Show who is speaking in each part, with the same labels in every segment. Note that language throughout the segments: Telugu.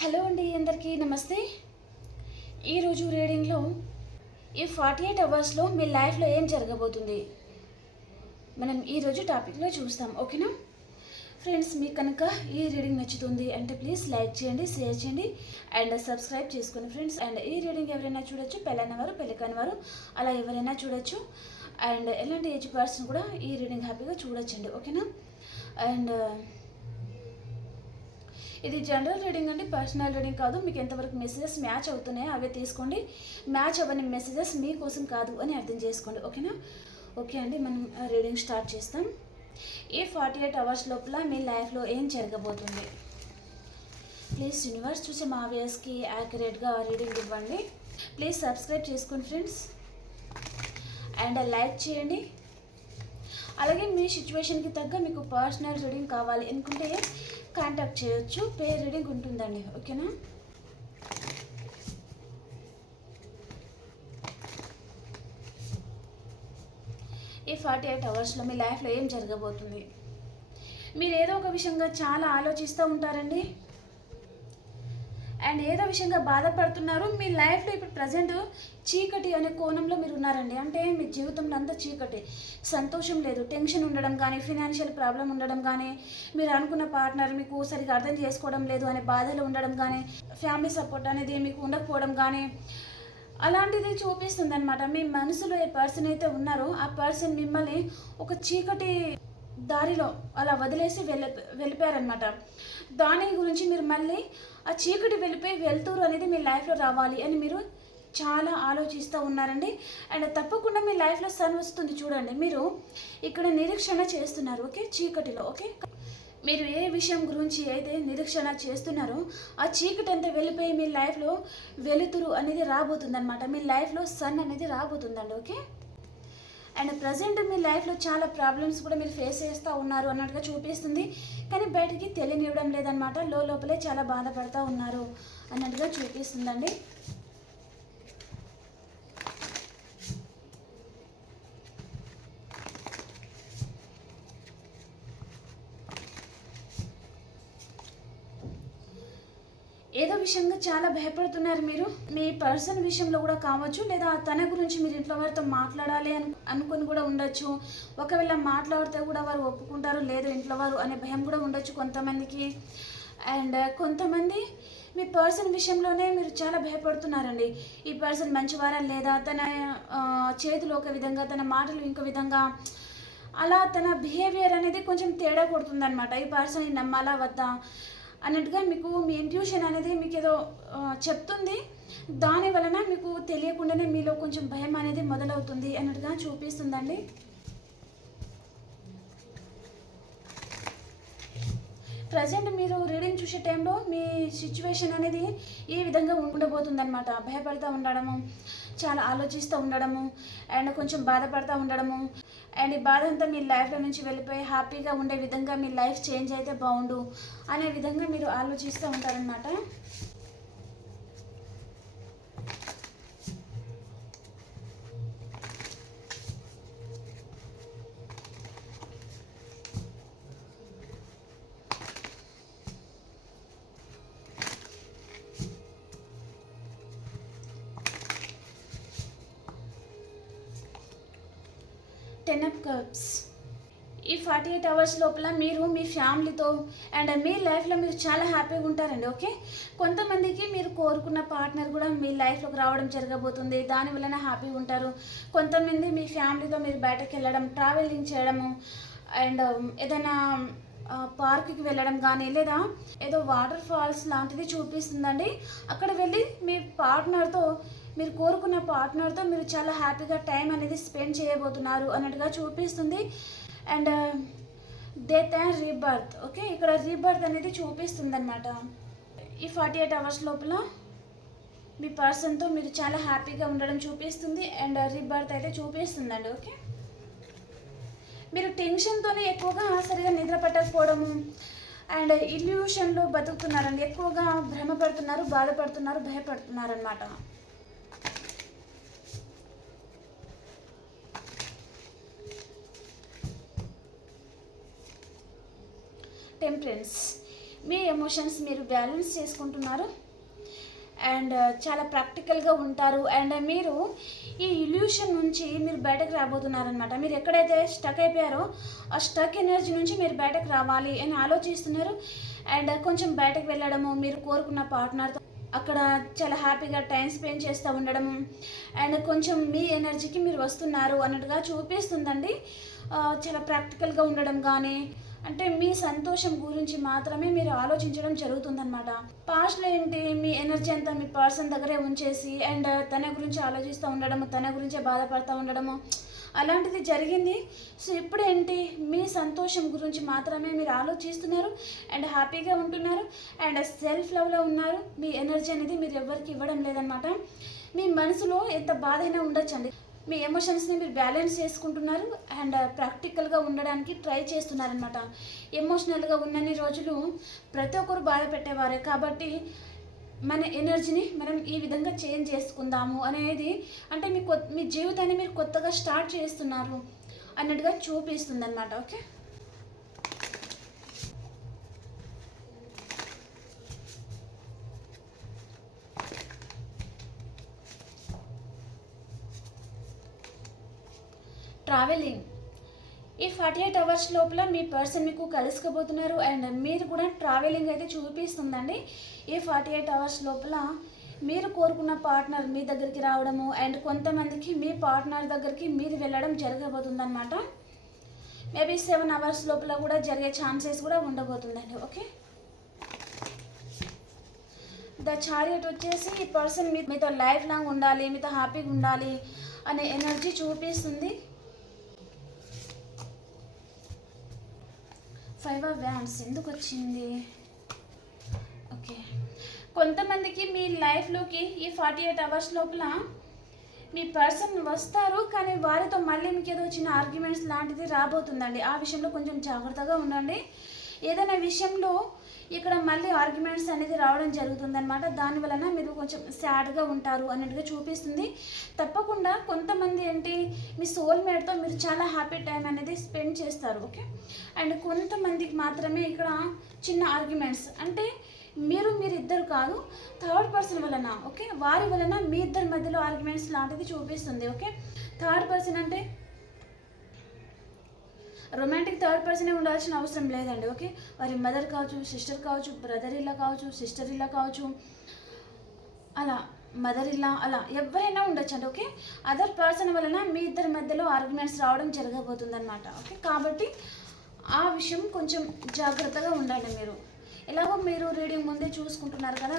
Speaker 1: హలో అండి అందరికీ నమస్తే. ఈరోజు రీడింగ్లో ఈ ఫార్టీ ఎయిట్ అవర్స్లో మీ లైఫ్లో ఏం జరగబోతుంది? మనం ఈరోజు టాపిక్లో చూస్తాం ఓకేనా ఫ్రెండ్స్ మీకు కనుక ఈ రీడింగ్ నచ్చుతుంది అంటే ప్లీజ్ లైక్ చేయండి షేర్ చేయండి అండ్ సబ్స్క్రైబ్ చేసుకోండి ఫ్రెండ్స్ అండ్ ఈ రీడింగ్ ఎవరైనా చూడొచ్చు పెళ్ళైన వారు పెళ్ళికాని వారు అలా ఎవరైనా చూడొచ్చు. అండ్ ఎలాంటి ఏజ్ పర్సన్ కూడా ఈ రీడింగ్ హ్యాపీగా చూడొచ్చండి ఓకేనా అండ్ ఇది జనరల్ రీడింగ్ అండి పర్సనల్ రీడింగ్ కాదు. మీకు ఎంతవరకు మెసేజెస్ మ్యాచ్ అవుతున్నాయో అవే తీసుకోండి. మ్యాచ్ అవ్వని మెసేజెస్ మీకోసం కాదు అని అర్థం చేసుకోండి. ఓకేనా ఓకే అండి మనం రీడింగ్ స్టార్ట్ చేస్తాం. ఈ ఫార్టీ ఎయిట్ అవర్స్ లోపల మీ లైఫ్లో ఏం జరగబోతుంది? ప్లీజ్ యూనివర్స్ చూసే మా వ్యూస్కి యాక్యురేట్గా రీడింగ్ ఇవ్వండి. ప్లీజ్ సబ్స్క్రైబ్ చేసుకోండి ఫ్రెండ్స్ అండ్ లైక్ చేయండి. అలాగే మీ సిచ్యువేషన్కి తగ్గ మీకు పర్సనల్ రీడింగ్ కావాలి అనుకుంటే కాంటాక్ట్ చేయొచ్చు. పే రీడింగ్ ఉంటుందండి. ఓకేనా ఈ ఫార్టీ ఎయిట్ అవర్స్లో మీ లైఫ్లో ఏం జరగబోతుంది? మీరు ఏదో ఒక విషయంగా చాలా ఆలోచిస్తూ ఉంటారండి? అండ్ ఏదో విషయంగా బాధపడుతున్నారు మీ లైఫ్లో ఇప్పుడు ప్రజెంట్ చీకటి అనే కోణంలో మీరు ఉన్నారండి. అంటే మీ జీవితంలో అంతా చీకటి. సంతోషం లేదు టెన్షన్ ఉండడం కానీ ఫినాన్షియల్ ప్రాబ్లం ఉండడం కానీ మీరు అనుకున్న పార్ట్నర్ మీకు సరిగ్గా అర్థం చేసుకోవడం లేదు అనే బాధలు ఉండడం కానీ ఫ్యామిలీ సపోర్ట్ అనేది మీకు ఉండకపోవడం కానీ అలాంటిది చూపిస్తుంది అనమాట మీ మనసులో ఏ పర్సన్ అయితే ఉన్నారో ఆ పర్సన్ మిమ్మల్ని ఒక చీకటి దారిలో అలా వదిలేసి వెళ్ళి వెళ్ళిపోయారనమాట దాని గురించి మీరు మళ్ళీ ఆ చీకటి వెళ్ళిపోయి వెళ్తూరు అనేది మీ లైఫ్లో రావాలి అని మీరు చాలా ఆలోచిస్తూ ఉన్నారండి. అండ్ తప్పకుండా మీ లైఫ్లో సన్ వస్తుంది చూడండి. మీరు ఇక్కడ నిరీక్షణ చేస్తున్నారు ఓకే? చీకటిలో ఓకే? మీరు ఏ విషయం గురించి అయితే నిరీక్షణ చేస్తున్నారో ఆ చీకటి అంతా వెళ్ళిపోయి మీ లైఫ్లో వెలుతురు అనేది రాబోతుంది అనమాట మీ లైఫ్లో సన్ అనేది రాబోతుందండి ఓకే? అండ్ ప్రజెంట్ మీ లైఫ్లో చాలా ప్రాబ్లమ్స్ కూడా మీరు ఫేస్ చేస్తూ ఉన్నారు అన్నట్టుగా చూపిస్తుంది. కానీ బయటికి తెలియనివ్వడం లేదనమాట లో లోపలే చాలా బాధపడుతూ ఉన్నారు అన్నట్టుగా చూపిస్తుందండి. ఏదో విషయంగా చాలా భయపడుతున్నారు మీరు. మీ పర్సన్ విషయంలో కూడా కావచ్చు లేదా తన గురించి మీరు ఇంట్లో వారితో మాట్లాడాలి అని అనుకుని కూడా ఉండొచ్చు. ఒకవేళ మాట్లాడితే కూడా వారు ఒప్పుకుంటారు లేదు ఇంట్లో వారు అనే భయం కూడా ఉండొచ్చు కొంతమందికి. అండ్ కొంతమంది మీ పర్సన్ విషయంలోనే మీరు చాలా భయపడుతున్నారండి. ఈ పర్సన్ మంచివారా లేదా? తన చేతులు ఒక విధంగా తన మాటలు ఇంకో విధంగా. అలా తన బిహేవియర్ అనేది కొంచెం తేడా కొడుతుందనమాట ఈ పర్సన్ని నమ్మాలా వద్దా? అన్నట్టుగా మీకు మీ ఇంట్యూషన్ అనేది మీకు ఏదో చెప్తుంది. దాని వలన మీకు తెలియకుండానే మీలో కొంచెం భయం అనేది మొదలవుతుంది అన్నట్టుగా చూపిస్తుందండి. ప్రజెంట్ మీరు రీడింగ్ చూసే టైంలో మీ సిచ్యువేషన్ అనేది ఈ విధంగా ఉండబోతుందన్నమాట. భయపడుతూ ఉండడము చాలా ఆలోచిస్తూ ఉండడము అండ్ కొంచెం బాధపడుతూ ఉండడము అండ్ ఈ బాధ అంతా మీ లైఫ్లో నుంచి వెళ్ళిపోయి హ్యాపీగా ఉండే విధంగా మీ లైఫ్ చేంజ్ అయితే బాగుండు అనే విధంగా మీరు ఆలోచిస్తూ ఉంటారనమాట ఎయిట్ అవర్స్ లోపల మీరు మీ ఫ్యామిలీతో అండ్ మీ లైఫ్లో మీరు చాలా హ్యాపీగా ఉంటారండి ఓకే? కొంతమందికి మీరు కోరుకున్న పార్ట్నర్ కూడా మీ లైఫ్లోకి రావడం జరగబోతుంది దాని వలన హ్యాపీగా ఉంటారు. కొంతమంది మీ ఫ్యామిలీతో మీరు బయటకు వెళ్ళడం ట్రావెలింగ్ చేయడము అండ్ ఏదైనా పార్క్కి వెళ్ళడం కానీ లేదా ఏదో వాటర్ ఫాల్స్ లాంటిది చూపిస్తుందండి. అక్కడ వెళ్ళి మీ పార్ట్నర్తో మీరు కోరుకున్న పార్ట్నర్తో మీరు చాలా హ్యాపీగా టైం అనేది స్పెండ్ చేయబోతున్నారు అన్నట్టుగా చూపిస్తుంది. And death and rebirth okay ఇక్కడ రీబర్త్ అనేది చూపిస్తుంది అనమాట ఈ ఫార్టీ ఎయిట్ అవర్స్ లోపల మీ పర్సన్తో మీరు చాలా హ్యాపీగా ఉండడం చూపిస్తుంది అండ్ రీబర్త్ అయితే చూపిస్తుందండి ఓకే మీరు టెన్షన్తోనే ఎక్కువగా సరిగా నిద్ర పట్టకపోవడము అండ్ ఇల్యూషన్లో బతుకుతున్నారండి. ఎక్కువగా భ్రమపడుతున్నారు బాధపడుతున్నారు భయపడుతున్నారు అనమాట ఫ్రెండ్స్ మీ ఎమోషన్స్ మీరు బ్యాలెన్స్ చేసుకుంటున్నారు అండ్ uh, చాలా ప్రాక్టికల్గా ఉంటారు అండ్ uh, మీరు ఈ ఇల్యూషన్ నుంచి మీరు బయటకు రాబోతున్నారనమాట మీరు ఎక్కడైతే స్టక్ అయిపోయారో ఆ స్టక్ ఎనర్జీ నుంచి మీరు బయటకు రావాలి అని ఆలోచిస్తున్నారు అండ్ uh, కొంచెం బయటకు వెళ్ళడము మీరు కోరుకున్న పార్ట్నర్తో అక్కడ చాలా హ్యాపీగా టైం స్పెండ్ చేస్తూ ఉండడము అండ్ కొంచెం మీ ఎనర్జీకి మీరు వస్తున్నారు అన్నట్టుగా చూపిస్తుందండి. చాలా ప్రాక్టికల్గా ఉండడం కానీ అంటే మీ సంతోషం గురించి మాత్రమే మీరు ఆలోచించడం జరుగుతుందన్నమాట. పాస్ట్లో ఏంటి? మీ ఎనర్జీ అంతా మీ పర్సన్ దగ్గరే ఉంచేసి అండ్ తన గురించి ఆలోచిస్తూ ఉండడము తన గురించే బాధపడుతూ ఉండడము అలాంటిది జరిగింది. సో ఇప్పుడేంటి మీ సంతోషం గురించి మాత్రమే మీరు ఆలోచిస్తున్నారు అండ్ హ్యాపీగా ఉంటున్నారు అండ్ సెల్ఫ్ లవ్లో ఉన్నారు. మీ ఎనర్జీ అనేది మీరు ఎవరికి ఇవ్వడం లేదనమాట మీ మనసులో ఎంత బాధ అయినా ఉండొచ్చండి. మీ ఎమోషన్స్ని మీరు బ్యాలెన్స్ చేసుకుంటున్నారు అండ్ ప్రాక్టికల్గా uh, ఉండడానికి ట్రై చేస్తున్నారనమాట ఎమోషనల్గా ఉన్నన్ని రోజులు ప్రతి ఒక్కరు బాధ పెట్టేవారే కాబట్టి మన ఎనర్జీని మనం ఈ విధంగా చేంజ్ చేసుకుందాము అనేది అంటే మీ కొత్త మీ జీవితాన్ని మీరు కొత్తగా స్టార్ట్ చేస్తున్నారు అన్నట్టుగా చూపిస్తుంది అనమాట ఓకే ట్రావెలింగ్ ఈ ఫార్టీ ఎయిట్ అవర్స్ లోపల మీ పర్సన్ మీకు కలుసుకోబోతున్నారు అండ్ మీరు కూడా ట్రావెలింగ్ అయితే చూపిస్తుందండి. ఈ ఫార్టీ ఎయిట్ అవర్స్ లోపల మీరు కోరుకున్న పార్ట్నర్ మీ దగ్గరికి రావడము అండ్ కొంతమందికి మీ పార్ట్నర్ దగ్గరికి మీరు వెళ్ళడం జరగబోతుందన్నమాట. మేబీ సెవెన్ అవర్స్ లోపల కూడా జరిగే ఛాన్సెస్ కూడా ఉండబోతుందండి ఓకే? ద చారియట్ వచ్చేసి ఈ పర్సన్ మీ మీతో లైఫ్ లాంగ్ ఉండాలి మీతో హ్యాపీగా ఉండాలి అనే ఎనర్జీ చూపిస్తుంది. ఫైవ్ ఆఫ్ వ్యాన్స్ ఎందుకు వచ్చింది? ఓకే. కొంతమందికి మీ లైఫ్లోకి ఈ ఫార్టీ ఎయిట్ అవర్స్ లోపల మీ పర్సన్ వస్తారు కానీ వారితో మళ్ళీ మీకు ఏదో చిన్న ఆర్గ్యుమెంట్స్ లాంటిది రాబోతుందండి. ఆ విషయంలో కొంచెం జాగ్రత్తగా ఉండండి. ఏదైనా విషయంలో ఇక్కడ మళ్ళీ ఆర్గ్యుమెంట్స్ అనేది రావడం జరుగుతుందన్నమాట. దాని వలన మీరు కొంచెం సాడ్గా ఉంటారు అన్నట్టుగా చూపిస్తుంది. తప్పకుండా కొంతమంది ఏంటి మీ సోల్మేట్తో మీరు చాలా హ్యాపీ టైం అనేది స్పెండ్ చేస్తారు ఓకే అండ్ కొంతమందికి మాత్రమే ఇక్కడ చిన్న ఆర్గ్యుమెంట్స్ అంటే మీరు మీరిద్దరు కాదు థర్డ్ పర్సన్ వలన ఓకే వారి వలన మీ ఇద్దరి మధ్యలో ఆర్గ్యుమెంట్స్ లాంటిది చూపిస్తుంది ఓకే థర్డ్ పర్సన్ అంటే రొమాంటిక్ థర్డ్ పర్సనే ఉండాల్సిన అవసరం లేదండి ఓకే వారి మదర్ కావచ్చు సిస్టర్ కావచ్చు బ్రదర్ ఇలా కావచ్చు సిస్టర్ ఇలా కావచ్చు. అలా మదర్ ఇలా అలా ఎవరైనా ఉండొచ్చు అండి ఓకే అదర్ పర్సన్ వలన మీ ఇద్దరి మధ్యలో ఆర్గ్యుమెంట్స్ రావడం జరగబోతుందన్నమాట ఓకే కాబట్టి ఆ విషయం కొంచెం జాగ్రత్తగా ఉండండి మీరు. ఎలాగో మీరు రీడింగ్ ముందే చూసుకుంటున్నారు కదా?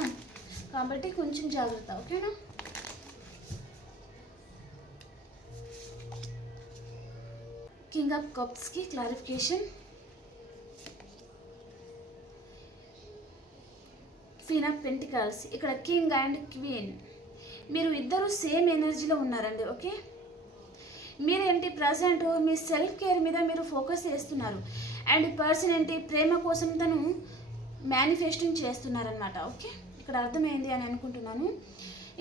Speaker 1: కాబట్టి కొంచెం జాగ్రత్త ఓకేనా కింగ్ ఆఫ్ కప్స్కి క్లారిఫికేషన్ క్వీన్ ఆఫ్ పెంటికల్స్ ఇక్కడ కింగ్ అండ్ క్వీన్ మీరు ఇద్దరు సేమ్ ఎనర్జీలో ఉన్నారండి ఓకే మీరేంటి ప్రజెంట్ మీ సెల్ఫ్ కేర్ మీద మీరు ఫోకస్ చేస్తున్నారు. అండ్ ఈ పర్సన్ ఏంటి ప్రేమ కోసం తను మేనిఫెస్టింగ్ చేస్తున్నారనమాట ఓకే ఇక్కడ అర్థమైంది అని అనుకుంటున్నాను.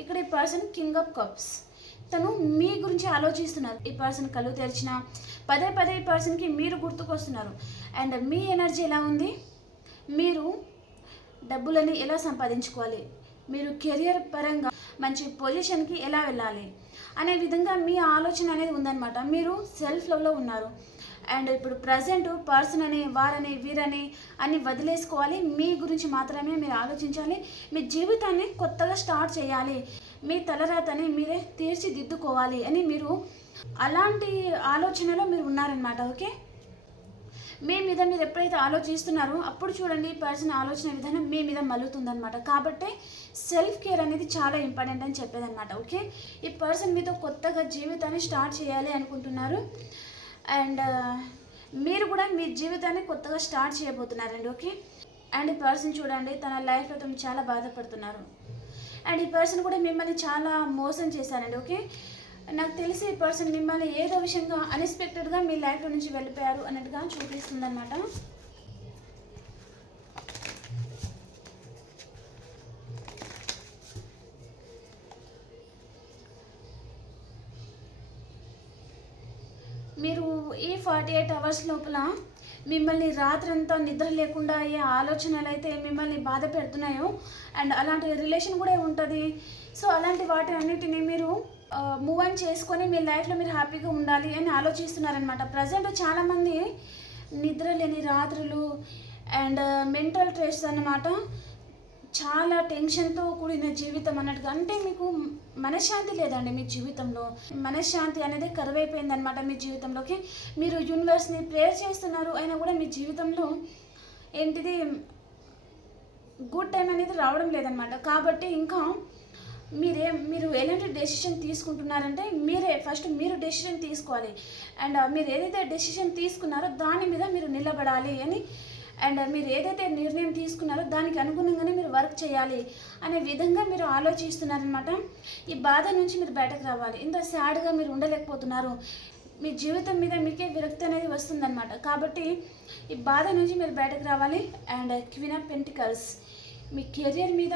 Speaker 1: ఇక్కడ ఈ పర్సన్ కింగ్ ఆఫ్ కప్స్ తను మీ గురించి ఆలోచిస్తున్నారు. ఈ పర్సన్ కళ్ళు తెరిచిన పదే పదే ఈ పర్సన్కి మీరు గుర్తుకొస్తున్నారు. అండ్ మీ ఎనర్జీ ఎలా ఉంది? మీరు డబ్బులని ఎలా సంపాదించుకోవాలి? మీరు కెరియర్ పరంగా మంచి పొజిషన్కి ఎలా వెళ్ళాలి? అనే విధంగా మీ ఆలోచన అనేది ఉందన్నమాట. మీరు సెల్ఫ్ లవ్లో ఉన్నారు. అండ్ ఇప్పుడు ప్రజెంట్ పర్సన్ అని వారని వీరని అని వదిలేసుకోవాలి. మీ గురించి మాత్రమే మీరు ఆలోచించాలి. మీ జీవితాన్ని కొత్తగా స్టార్ట్ చేయాలి. మీ తలరాతని మీరే తీర్చిదిద్దుకోవాలి అని మీరు అలాంటి ఆలోచనలో మీరు ఉన్నారనమాట ఓకే? మీ మీద మీరు ఎప్పుడైతే ఆలోచిస్తున్నారో అప్పుడు చూడండి ఈ పర్సన్ ఆలోచన విధానం మీ మీద మలుతుందనమాట కాబట్టి సెల్ఫ్ కేర్ అనేది చాలా ఇంపార్టెంట్ అని చెప్పేదన్నమాట ఓకే? ఈ పర్సన్ మీతో కొత్తగా జీవితాన్ని స్టార్ట్ చేయాలి అనుకుంటున్నారు. అండ్ మీరు కూడా మీ జీవితాన్ని కొత్తగా స్టార్ట్ చేయబోతున్నారండి ఓకే? అండ్ ఈ పర్సన్ చూడండి తన లైఫ్లో తను చాలా బాధపడుతున్నారు. అండ్ ఈ పర్సన్ కూడా మిమ్మల్ని చాలా మోసం చేశారండి ఓకే నాకు తెలిసి ఈ పర్సన్ మిమ్మల్ని ఏదో విషయంగా అన్ఎక్స్పెక్టెడ్గా మీ లైఫ్లో నుంచి వెళ్ళిపోయారు అన్నట్టుగా చూపిస్తుంది అనమాట మీరు ఈ ఫార్టీ ఎయిట్ అవర్స్ లోపల మిమ్మల్ని రాత్రంతా నిద్ర లేకుండా అయ్యే ఆలోచనలు అయితే మిమ్మల్ని బాధ పెడుతున్నాయో? అండ్ అలాంటి రిలేషన్ కూడా ఉంటుంది సో అలాంటి వాటి అన్నిటిని మీరు మూవ్ ఆన్ చేసుకొని మీ లైఫ్లో మీరు హ్యాపీగా ఉండాలి అని ఆలోచిస్తున్నారనమాట ప్రజెంట్ చాలామంది నిద్ర లేని రాత్రులు అండ్ మెంటల్ స్ట్రెస్ అన్నమాట. చాలా టెన్షన్తో కూడిన జీవితం అన్నట్టుగా. అంటే మీకు మనశ్శాంతి లేదండి మీ జీవితంలో. మనశ్శాంతి అనేది కరువైపోయింది అనమాట మీ జీవితంలోకి మీరు యూనివర్స్ని ప్రేయర్ చేస్తున్నారు అయినా కూడా మీ జీవితంలో ఏంటిది? గుడ్ టైం అనేది రావడం లేదనమాట కాబట్టి ఇంకా మీరే మీరు ఎలాంటి డెసిషన్ తీసుకుంటున్నారంటే మీరే ఫస్ట్ మీరు డెసిషన్ తీసుకోవాలి. అండ్ మీరు ఏదైతే డెసిషన్ తీసుకున్నారో దాని మీద మీరు నిలబడాలి అని అండ్ మీరు ఏదైతే నిర్ణయం తీసుకున్నారో దానికి అనుగుణంగానే మీరు వర్క్ చేయాలి అనే విధంగా మీరు ఆలోచిస్తున్నారనమాట ఈ బాధ నుంచి మీరు బయటకు రావాలి. ఇంత సాడ్గా మీరు ఉండలేకపోతున్నారు. మీ జీవితం మీద మీకే విరక్తి అనేది వస్తుందన్నమాట. కాబట్టి ఈ బాధ నుంచి మీరు బయటకు రావాలి. And queen of pentacles. Me career మీద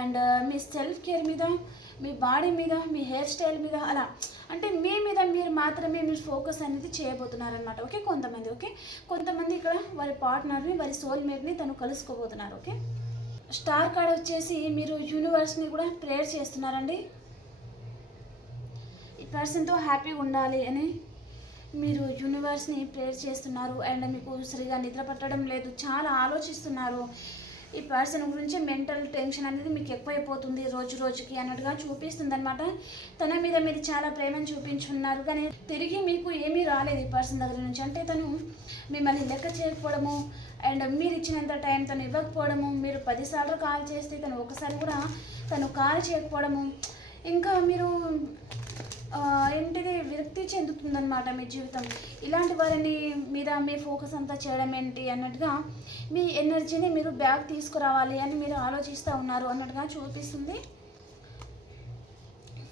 Speaker 1: అండ్ మీ సెల్ఫ్ కేర్ మీద మీ బాడీ మీద మీ హెయిర్ స్టైల్ మీద అలా. అంటే మీ మీద మీరు మాత్రమే మీరు ఫోకస్ అనేది చేయబోతున్నారనమాట ఓకే? కొంతమంది ఓకే? కొంతమంది ఇక్కడ వారి పార్ట్నర్ని వారి సోల్మేట్ని తను కలుసుకోబోతున్నారు ఓకే? స్టార్ కార్డ్ వచ్చేసి మీరు యూనివర్స్ని కూడా ప్రేయర్ చేస్తున్నారండి. ఈ పర్సన్తో హ్యాపీగా ఉండాలి అని మీరు యూనివర్స్ని ప్రేయర్ చేస్తున్నారు. అండ్ మీకు సరిగా నిద్ర పట్టడం లేదు. చాలా ఆలోచిస్తున్నారు. ఈ పర్సన్ గురించి మెంటల్ టెన్షన్ అనేది మీకు ఎక్కువైపోతుంది రోజు రోజుకి అన్నట్టుగా చూపిస్తుంది అనమాట తన మీద మీరు చాలా ప్రేమను చూపించున్నారు కానీ తిరిగి మీకు ఏమీ రాలేదు ఈ పర్సన్ దగ్గర నుంచి. అంటే తను మిమ్మల్ని లెక్క చేయకపోవడము అండ్ మీరు ఇచ్చినంత టైం తను ఇవ్వకపోవడము మీరు పదిసార్లు కాల్ చేస్తే తను ఒకసారి కూడా తను కాల్ చేయకపోవడము. ఇంకా మీరు ఏంటిది విరక్తి చెందుతుందన్నమాట మీ జీవితం. ఇలాంటి వారిని మీద మీ ఫోకస్ అంతా చేయడం ఏంటి అన్నట్టుగా మీ ఎనర్జీని మీరు బ్యాక్ తీసుకురావాలి అని మీరు ఆలోచిస్తూ ఉన్నారు అన్నట్టుగా చూపిస్తుంది.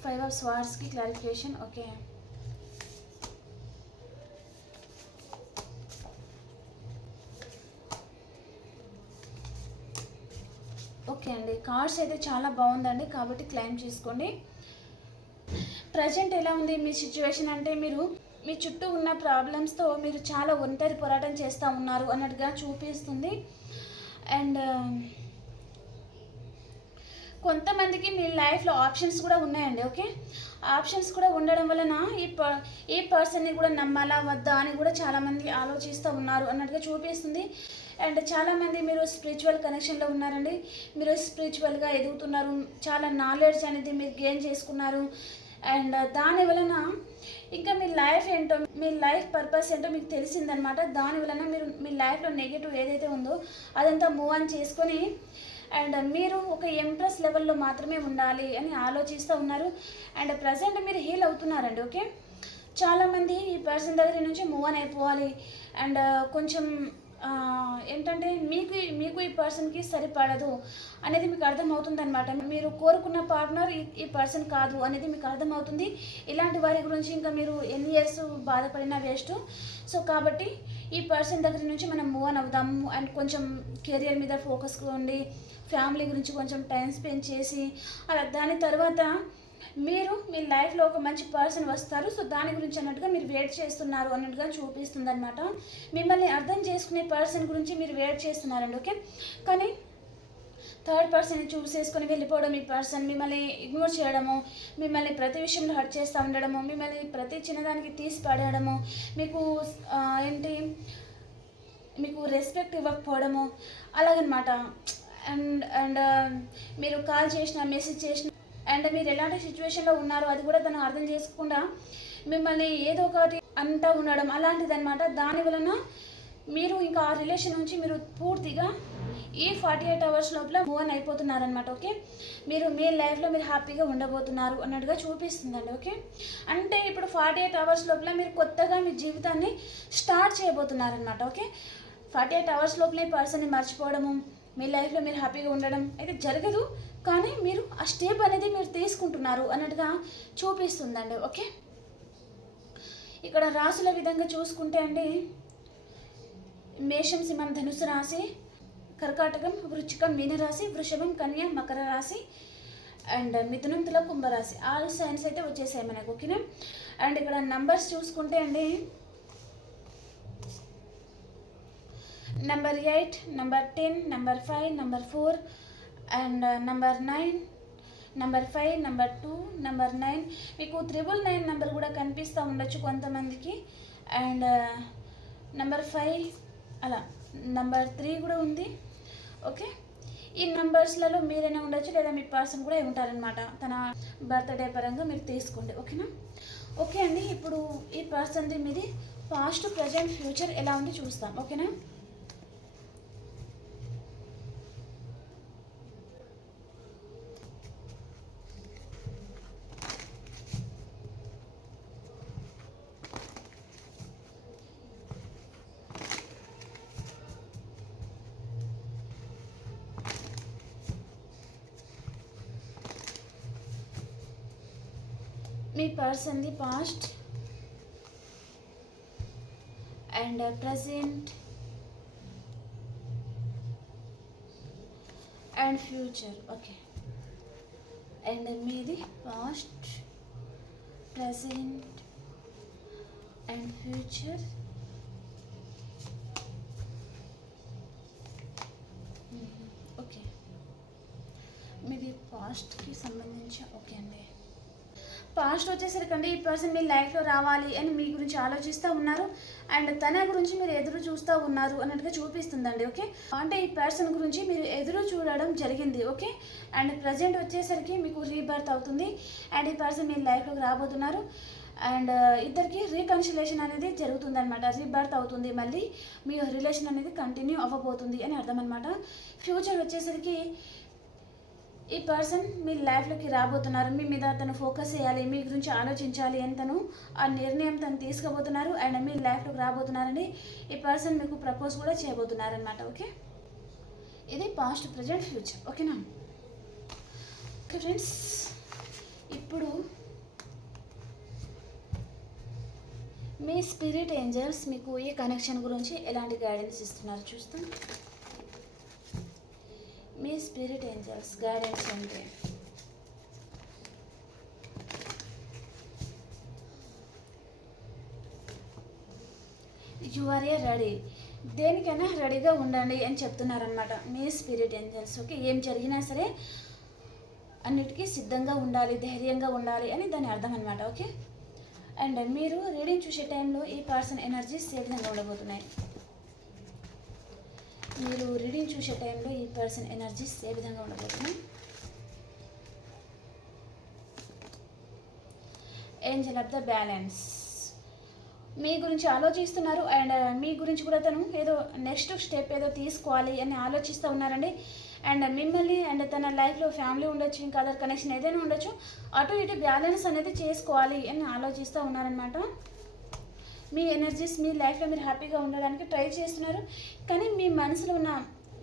Speaker 1: ఫైవ్ ఆఫ్ స్వార్స్కి క్లారిఫికేషన్ ఓకే ఓకే అండి. కార్డ్స్ అయితే చాలా బాగుందండి. కాబట్టి క్లైమ్ చేసుకోండి. ప్రజెంట్ ఎలా ఉంది మీ సిచ్యువేషన్ అంటే మీరు మీ చుట్టూ ఉన్న ప్రాబ్లమ్స్తో మీరు చాలా ఒంటరి పోరాటం చేస్తూ ఉన్నారు అన్నట్టుగా చూపిస్తుంది. అండ్ uh, కొంతమందికి మీ లైఫ్లో ఆప్షన్స్ కూడా ఉన్నాయండి ఓకే ఆప్షన్స్ కూడా ఉండడం వలన ఈ ప ఈ పర్సన్ని కూడా నమ్మాలా వద్దా అని కూడా చాలామంది ఆలోచిస్తూ ఉన్నారు అన్నట్టుగా చూపిస్తుంది. అండ్ చాలామంది మీరు స్పిరిచువల్ కనెక్షన్లో ఉన్నారండి. మీరు స్పిరిచువల్గా ఎదుగుతున్నారు. చాలా నాలెడ్జ్ అనేది మీరు గెయిన్ చేసుకున్నారు. అండ్ దాని వలన ఇంకా మీ లైఫ్ ఏంటో మీ లైఫ్ పర్పస్ ఏంటో మీకు తెలిసిందనమాట. దాని వలన మీరు మీ లైఫ్లో నెగిటివ్ ఏదైతే ఉందో అదంతా మూవ్ ఆన్ చేసుకొని అండ్ మీరు ఒక ఎంప్రెస్ లెవెల్లో మాత్రమే ఉండాలి అని ఆలోచిస్తూ ఉన్నారు. అండ్ ప్రజెంట్ మీరు హీల్ అవుతున్నారండి ఓకే? చాలామంది ఈ పర్సన్ దగ్గర నుంచి మూవ్ ఆన్ అయిపోవాలి. అండ్ కొంచెం ఏంటంటే మీకు మీకు ఈ పర్సన్కి సరిపడదు అనేది మీకు అర్థమవుతుంది అనమాట మీరు కోరుకున్న పార్ట్నర్ ఈ ఈ పర్సన్ కాదు అనేది మీకు అర్థమవుతుంది. ఇలాంటి వారి గురించి ఇంకా మీరు ఎన్ని ఇయర్స్ బాధపడినా వేస్ట్. సో కాబట్టి ఈ పర్సన్ దగ్గర నుంచి మనం మూవ్ ఆన్ అవుదాము అండ్ కొంచెం కెరియర్ మీద ఫోకస్ ఉండి ఫ్యామిలీ గురించి కొంచెం టైం స్పెండ్ చేసి అలా దాని తర్వాత మీరు మీ లైఫ్లో ఒక మంచి పర్సన్ వస్తారు. సో దాని గురించి అన్నట్టుగా మీరు వెయిట్ చేస్తున్నారు అన్నట్టుగా చూపిస్తుంది అనమాట మిమ్మల్ని అర్థం చేసుకునే పర్సన్ గురించి మీరు వెయిట్ చేస్తున్నారండి ఓకే కానీ థర్డ్ పర్సన్ చూస్ చేసుకొని వెళ్ళిపోవడం ఈ పర్సన్ మిమ్మల్ని ఇగ్నోర్ చేయడము మిమ్మల్ని ప్రతి విషయంలో హర్ట్ చేస్తూ ఉండడము మిమ్మల్ని ప్రతి చిన్నదానికి తీసి పడేయడము మీకు ఏంటి మీకు రెస్పెక్ట్ ఇవ్వకపోవడము అలాగనమాట. అండ్ అండ్ మీరు కాల్ చేసిన మెసేజ్ చేసిన అండ్ మీరు ఎలాంటి సిచ్యువేషన్లో ఉన్నారో అది కూడా తను అర్థం చేసుకుండా మిమ్మల్ని ఏదో ఒకటి అంతా ఉండడం అలాంటిది అనమాట దాని వలన మీరు ఇంకా ఆ రిలేషన్ నుంచి మీరు పూర్తిగా ఈ ఫార్టీ ఎయిట్ అవర్స్ లోపల మూవ్ అని అయిపోతున్నారనమాట ఓకే మీరు మీ లైఫ్లో మీరు హ్యాపీగా ఉండబోతున్నారు అన్నట్టుగా చూపిస్తుందండి ఓకే అంటే ఇప్పుడు ఫార్టీ ఎయిట్ అవర్స్ లోపల మీరు కొత్తగా మీ జీవితాన్ని స్టార్ట్ చేయబోతున్నారనమాట ఓకే ఫార్టీ ఎయిట్ అవర్స్ లోపలే పర్సన్ని మర్చిపోవడము మీ లైఫ్లో మీరు హ్యాపీగా ఉండడం అయితే జరగదు. కానీ మీరు ఆ స్టెప్ అనేది మీరు తీసుకుంటున్నారు అన్నట్టుగా చూపిస్తుందండి ఓకే? ఇక్కడ రాసుల విధంగా చూసుకుంటే అండి మేషం సింహం ధనుసు రాశి కర్కాటకం వృచ్చికం మీనరాశి వృషభం కన్య మకర రాశి అండ్ మిథునం తుల కుంభరాశి ఆల్ సైన్స్ అయితే వచ్చేసాయి మనకు ఓకేనా? అండ్ ఇక్కడ నంబర్స్ చూసుకుంటే అండి number eight number ten number five number four and number nine number five number two number nine మీకు త్రిబుల్ నైన్ నెంబర్ కూడా కనిపిస్తూ ఉండొచ్చు కొంతమందికి. అండ్ నెంబర్ ఫైవ్ అలా నెంబర్ త్రీ కూడా ఉంది. ఓకే ఈ నెంబర్స్లలో మీరైనా ఉండొచ్చు లేదా మీ పర్సన్ కూడా ఉంటారనమాట తన బర్త్డే పరంగా మీరు తీసుకోండి. ఓకేనా ఓకే అండి ఇప్పుడు ఈ పర్సన్ది మీది పాస్ట్ ప్రజెంట్ ఫ్యూచర్ ఎలా ఉంది చూస్తాం. ఓకేనా మీ పర్సన్ది past and present and future okay and మీది past present and future okay మీది పాస్ట్కి సంబంధించి ఓకే అండి. పాస్ట్ వచ్చేసరికండి ఈ పర్సన్ మీ లైఫ్లో రావాలి అని మీ గురించి ఆలోచిస్తూ ఉన్నారు. అండ్ తన గురించి మీరు ఎదురు చూస్తూ ఉన్నారు అన్నట్టుగా చూపిస్తుందండి ఓకే అంటే ఈ పర్సన్ గురించి మీరు ఎదురు చూడడం జరిగింది ఓకే అండ్ ప్రజెంట్ వచ్చేసరికి మీకు రీబర్త్ అవుతుంది. అండ్ ఈ పర్సన్ మీ లైఫ్లోకి రాబోతున్నారు. అండ్ uh, ఇద్దరికి రీకన్సిలేషన్ అనేది జరుగుతుంది అనమాట రీబర్త్ అవుతుంది మళ్ళీ మీ రిలేషన్ అనేది కంటిన్యూ అవ్వబోతుంది అని అర్థం అనమాట ఫ్యూచర్ వచ్చేసరికి ఈ పర్సన్ మీ లైఫ్లోకి రాబోతున్నారు. మీ మీద తను ఫోకస్ చేయాలి మీ గురించి ఆలోచించాలి అని తను ఆ నిర్ణయం తను తీసుకోబోతున్నారు అండ్ మీ లైఫ్లోకి రాబోతున్నారని ఈ పర్సన్ మీకు ప్రపోజ్ కూడా చేయబోతున్నారనమాట ఓకే ఇది పాస్ట్ ప్రజెంట్ ఫ్యూచర్ ఓకేనా ఓకే ఫ్రెండ్స్ ఇప్పుడు మీ స్పిరిట్ ఏంజల్స్ మీకు ఈ కనెక్షన్ గురించి ఎలాంటి గైడెన్స్ ఇస్తున్నారు చూస్తాం. మీ స్పిరిట్ ఏంజల్స్ గైడెన్స్ అంటే? యు ఆర్ ఏ రెడీ దేనికైనా రెడీగా ఉండండి అని చెప్తున్నారనమాట మీ స్పిరిట్ ఏంజల్స్ ఓకే ఏం జరిగినా సరే అన్నిటికీ సిద్ధంగా ఉండాలి ధైర్యంగా ఉండాలి అని దాని అర్థం అనమాట ఓకే అండ్ మీరు రీడింగ్ చూసే టైంలో ఈ పర్సన్ ఎనర్జీస్ ఏ విధంగా ఉండబోతున్నాయి? మీరు రీడింగ్ చూసే టైంలో ఈ పర్సన్ ఎనర్జీస్ ఏ విధంగా ఉండబోతున్నాయి ఏంజల్ ఆఫ్ ద బ్యాలెన్స్ మీ గురించి ఆలోచిస్తున్నారు అండ్ uh, మీ గురించి కూడా తను ఏదో నెక్స్ట్ స్టెప్ ఏదో తీసుకోవాలి అని ఆలోచిస్తూ ఉన్నారండి. అండ్ మిమ్మల్ని అండ్ తన లైఫ్లో ఫ్యామిలీ ఉండొచ్చు ఇంకా అదర్ కనెక్షన్ ఏదైనా ఉండొచ్చు. అటు ఇటు బ్యాలెన్స్ అనేది చేసుకోవాలి అని ఆలోచిస్తూ ఉన్నారనమాట మీ ఎనర్జీస్ మీ లైఫ్లో మీరు హ్యాపీగా ఉండడానికి ట్రై చేస్తున్నారు. కానీ మీ మనసులో ఉన్న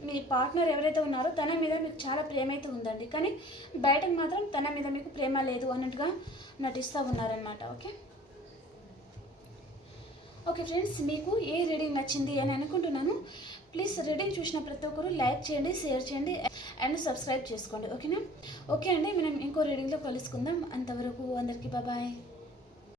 Speaker 1: మీ పార్ట్నర్ ఎవరైతే ఉన్నారో తన మీద మీకు చాలా ప్రేమ అయితే ఉందండి. కానీ బయటకు మాత్రం తన మీద మీకు ప్రేమ లేదు అన్నట్టుగా నటిస్తూ ఉన్నారనమాట ఓకే? ఓకే ఫ్రెండ్స్ మీకు ఏ రీడింగ్ నచ్చింది అని అనుకుంటున్నాను. ప్లీజ్ రీడింగ్ చూసిన ప్రతి ఒక్కరు లైక్ చేయండి షేర్ చేయండి అండ్ సబ్స్క్రైబ్ చేసుకోండి ఓకేనా? ఓకే అండి మనం ఇంకో రీడింగ్లో కలుసుకుందాం. అంతవరకు అందరికీ బాయ్